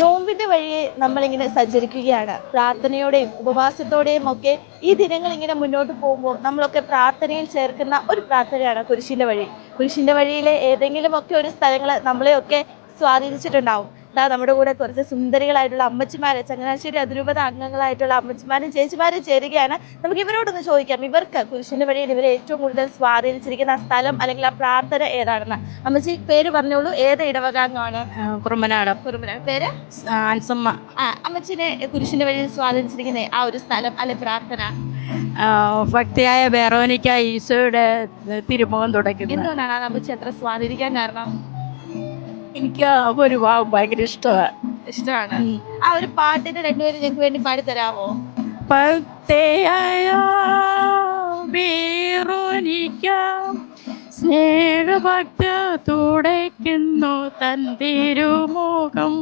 നോമ്പിന്റെ വഴിയെ നമ്മളിങ്ങനെ സഞ്ചരിക്കുകയാണ്. പ്രാർത്ഥനയോടെയും ഉപവാസത്തോടെയും ഒക്കെ ഈ ദിനങ്ങൾ ഇങ്ങനെ മുന്നോട്ട് പോകുമ്പോൾ നമ്മളൊക്കെ പ്രാർത്ഥനയിൽ ചേർക്കുന്ന ഒരു പ്രാർത്ഥനയാണ് കുരിശിന്റെ വഴി. കുരിശിന്റെ വഴിയിലെ ഏതെങ്കിലുമൊക്കെ ഒരു സ്ഥലങ്ങൾ നമ്മളെയൊക്കെ സ്വാധീനിച്ചിട്ടുണ്ടാവും. ദാ നമ്മുടെ കൂടെ കുറച്ച് സുന്ദരികളായിട്ടുള്ള അമ്മച്ചിമാര്, ചങ്ങനാശ്ശേരി അതിരൂപത അംഗങ്ങളായിട്ടുള്ള അമ്മച്ചിമാരും ചേച്ചിമാരും ചേരുകയാണ്. നമുക്ക് ഇവരോടൊന്ന് ചോദിക്കാം, ഇവർക്ക് കുരിശിന്റെ വഴിയിൽ ഇവരെ ഏറ്റവും കൂടുതൽ സ്വാധീനിച്ചിരിക്കുന്ന ആ സ്ഥലം അല്ലെങ്കിൽ ആ പ്രാർത്ഥന ഏതാണെന്ന്. അമ്മച്ചി പേര് പറഞ്ഞോളൂ, ഏത് ഇടവകാംഗമാണ്? കുറുമനാടം കുറുമ്പന പേര്? ആൻസമ്മ. അമ്മച്ചിനെ കുരിശിന്റെ വഴിയിൽ സ്വാധീനിച്ചിരിക്കുന്ന ആ ഒരു സ്ഥലം അല്ലെ പ്രാർത്ഥന ഭക്തിയായ ബെറോനിക്ക ഈശോയുടെ തിരുമുഖം തുടയ്ക്കുന്നത്. എന്തുകൊണ്ടാണ് അമ്മച്ചി അത്ര സ്വാധീനിക്കാൻ കാരണം? എനിക്ക് ഒരു ഭാവം ഭയങ്കര ഇഷ്ടമാണ്. ഇഷ്ടമാണ്. ആ ഒരു പാട്ടിന് രണ്ടുപേരും ഞങ്ങൾക്ക് വേണ്ടി പാടിത്തരാമോ? ഭക്തിയായ ബെറോനിക്ക സ്നേഹഭക്ത തുടയ്ക്കുന്നു തൻ തിരുമുഖം.